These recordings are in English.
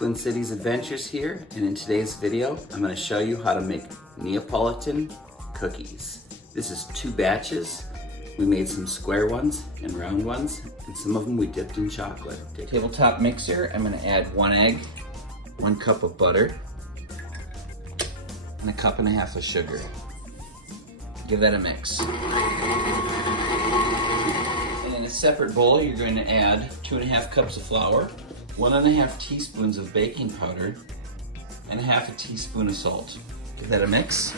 Twin Cities Adventures here, and in today's video I'm going to show you how to make Neapolitan cookies. This is 2 batches. We made some square ones and round ones, and some of them we dipped in chocolate. Tabletop mixer, I'm going to add 1 egg, 1 cup of butter, and 1.5 cups of sugar. Give that a mix. And in a separate bowl, you're going to add 2.5 cups of flour, 1.5 teaspoons of baking powder, and 1/2 teaspoon of salt. Give that a mix.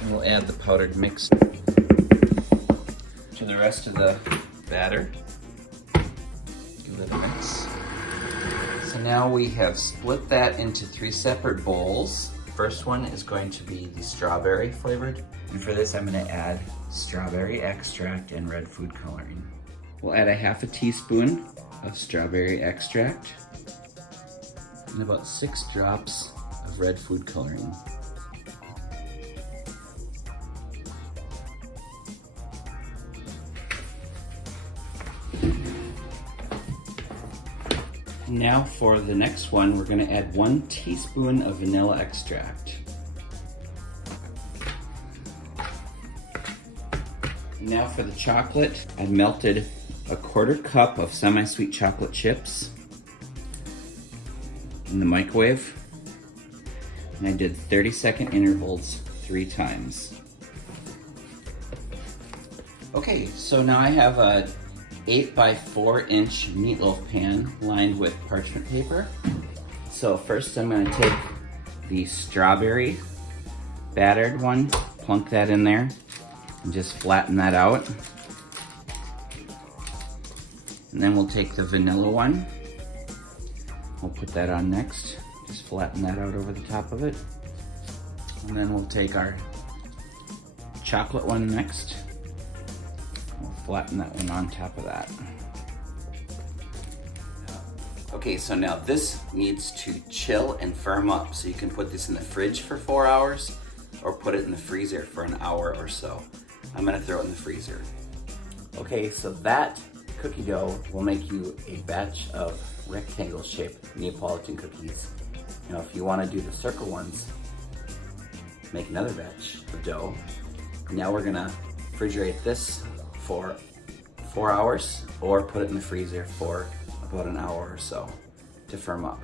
And we'll add the powdered mix to the rest of the batter. Give that a mix. So now we have split that into 3 separate bowls. The first one is going to be the strawberry flavored. And for this, I'm going to add strawberry extract and red food coloring. We'll add 1/2 teaspoon of strawberry extract and about 6 drops of red food coloring. Now for the next one, we're going to add 1 teaspoon of vanilla extract. Now for the chocolate, I melted 1/4 cup of semi-sweet chocolate chips in the microwave, and I did 30-second intervals 3 times. Okay, so now I have a 8 by 4 inch meatloaf pan lined with parchment paper. So first I'm going to take the strawberry battered one, plunk that in there, and just flatten that out. And then we'll take the vanilla one. We'll put that on next. Just flatten that out over the top of it. And then we'll take our chocolate one next. We'll flatten that one on top of that. Okay, so now this needs to chill and firm up. So you can put this in the fridge for 4 hours or put it in the freezer for an hour or so. I'm gonna throw it in the freezer. Okay, so that cookie dough will make you a batch of rectangle shaped Neapolitan cookies. Now if you want to do the circle ones, make another batch of dough. Now we're gonna refrigerate this for 4 hours or put it in the freezer for about an hour or so to firm up.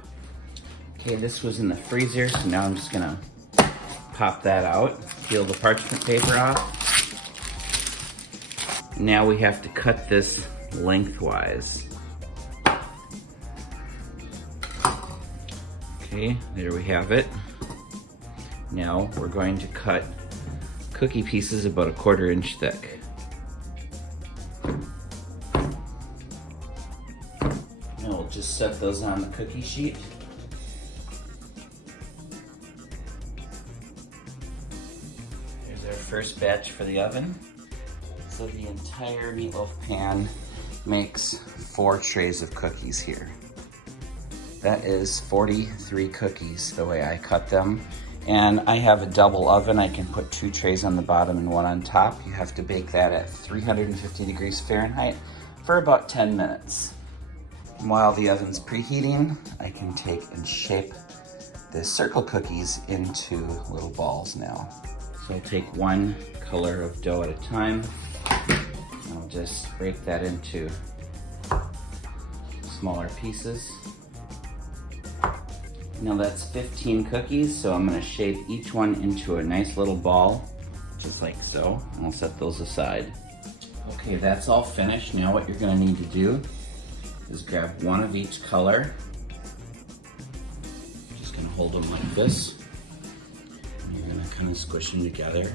Okay, this was in the freezer, so now I'm just gonna pop that out, peel the parchment paper off. Now we have to cut this lengthwise. Okay, there we have it. Now we're going to cut cookie pieces about 1/4 inch thick. Now we'll just set those on the cookie sheet. There's our first batch for the oven. So the entire meatloaf pan makes 4 trays of cookies here. That is 43 cookies the way I cut them. And I have a double oven. I can put 2 trays on the bottom and 1 on top. You have to bake that at 350 degrees Fahrenheit for about 10 minutes. And while the oven's preheating, I can take and shape the circle cookies into little balls now. So I'll take 1 color of dough at a time. I'll just break that into smaller pieces. Now that's 15 cookies, so I'm going to shape each one into a nice little ball, just like so. And I'll set those aside. Okay, that's all finished. Now what you're going to need to do is grab 1 of each color. Just going to hold them like this. And you're going to kind of squish them together.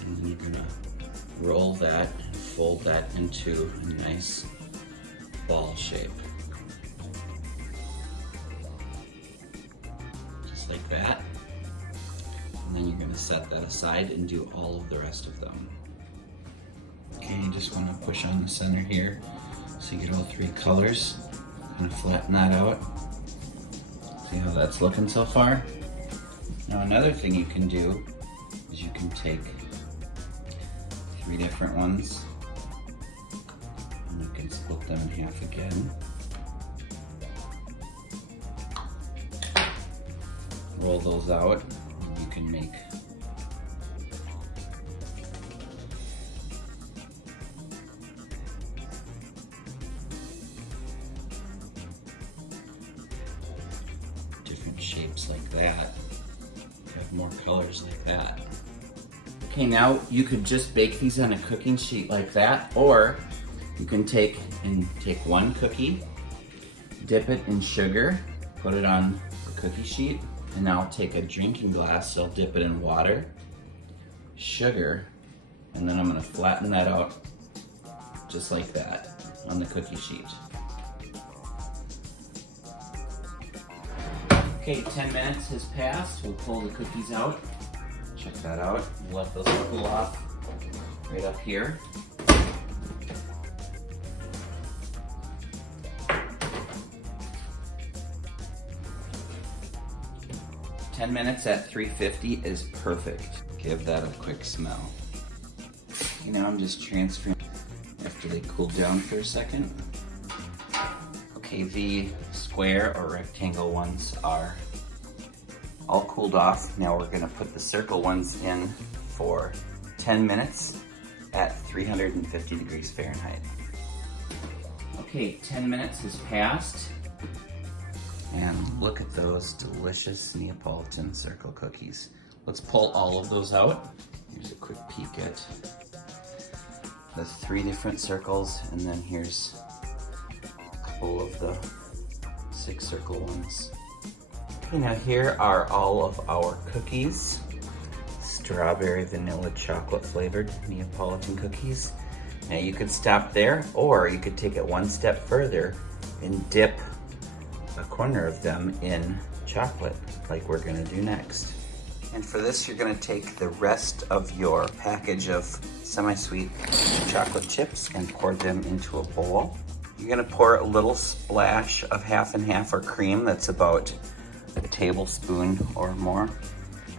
And then you're going to roll that and fold that into a nice ball shape. Just like that. And then you're going to set that aside and do all of the rest of them. Okay, you just want to push on the center here so you get all 3 colors. Kind of flatten that out. See how that's looking so far? Now another thing you can do is you can take 3 different ones and you can split them in half again. roll those out. You can make different shapes like that. Have more colors like that. Okay, now you could just bake these on a cooking sheet like that, or you can take one cookie, dip it in sugar, put it on the cookie sheet, and now take a drinking glass, I'll dip it in water, sugar, and then I'm gonna flatten that out just like that on the cookie sheet. Okay, 10 minutes has passed. We'll pull the cookies out. Check that out. We'll let those cool off right up here. "10 minutes at 350 is perfect. Give that a quick smell. Okay, now I'm just transferring after they cool down for a second. Okay, the square or rectangle ones are all cooled off. Now we're gonna put the circle ones in for 10 minutes at 350 degrees Fahrenheit. Okay, 10 minutes has passed. And look at those delicious Neapolitan circle cookies. Let's pull all of those out. Here's a quick peek at the 3 different circles, and then here's a couple of the 6 circle ones. Okay, now here are all of our cookies. Strawberry, vanilla, chocolate flavored Neapolitan cookies. Now you could stop there, or you could take it one step further and dip a corner of them in chocolate, like we're gonna do next. And for this, you're gonna take the rest of your package of semi-sweet chocolate chips and pour them into a bowl. You're gonna pour a little splash of half and half or cream that's about a tablespoon or more.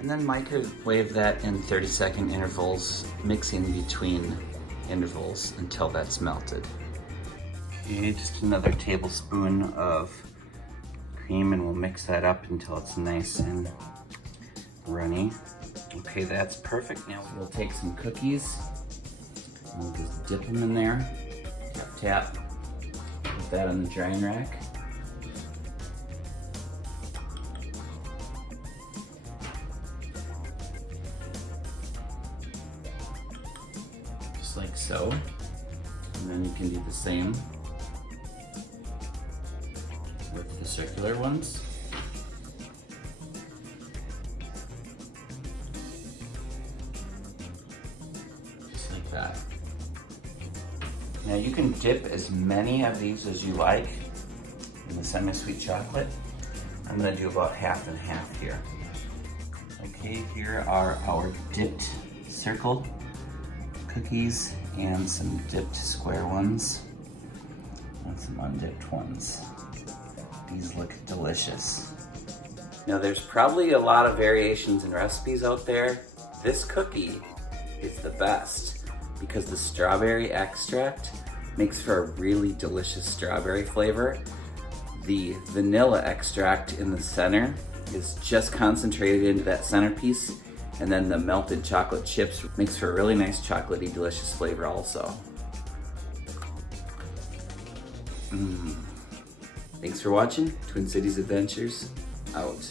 And then microwave that in 30-second intervals, mixing between intervals until that's melted. Okay, just another tablespoon of cream, and we'll mix that up until it's nice and runny. Okay, that's perfect. Now we'll take some cookies, and we'll just dip them in there. Tap, tap. Put that on the drying rack. Just like so. And then you can do the same with the circular ones. Just like that. Now you can dip as many of these as you like in the semi-sweet chocolate. I'm gonna do about half and half here. Okay, here are our dipped circle cookies and some dipped square ones and some undipped ones. These look delicious. Now there's probably a lot of variations and recipes out there. This cookie is the best because the strawberry extract makes for a really delicious strawberry flavor. The vanilla extract in the center is just concentrated into that centerpiece, and then the melted chocolate chips makes for a really nice chocolatey delicious flavor also. Thanks for watching. Twin Cities Adventures out.